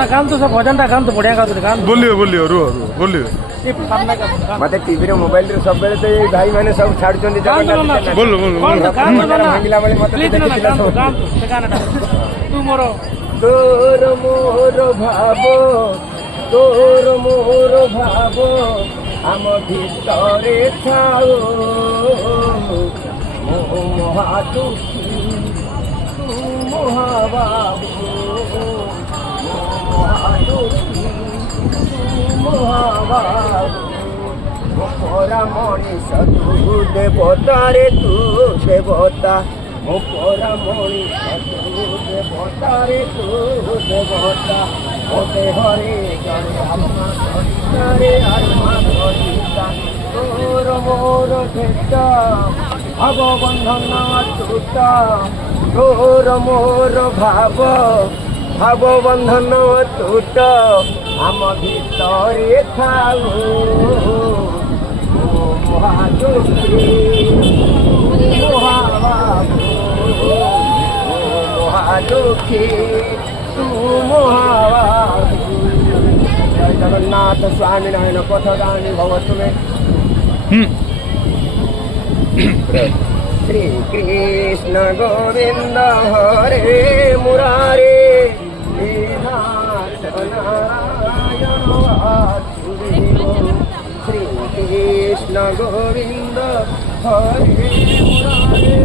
ना गान तो सब भजन गान तो बढ़िया गान बोलियो बोलियो रुह रुह बोलियो मत टीवी रे मोबाइल रे सब बेले तो ये भाई माने सब छाड़ चंदी जगन्नाथ बोलो बोलो भांगिला वाले मत तू मोर तोर मोर भाबो तोर मोर भाबो आम भितरे थाओ महादुखी तू महाबाबू महादुखी तू महाबाबू मोरा मनीष तू देवता रे तू देवता मोरा मनीष तू देवता रे तू देवता ओते हरे रे आत्मा गीता तोर मोर भेटा भाव बंधन अटूट तोर मोर भाव भाव बंधन अटूट आम भितरे थाऊ महादुखी महाबाबू महादुखी तू महाबाबू जय जगन्नाथ स्वामी नारायण पथगामी भव तुम्हें श्री कृष्ण गोविंद हरे मुरारे नाथ नारायण वासुदेव श्री कृष्ण गोविंद हरे मुरारे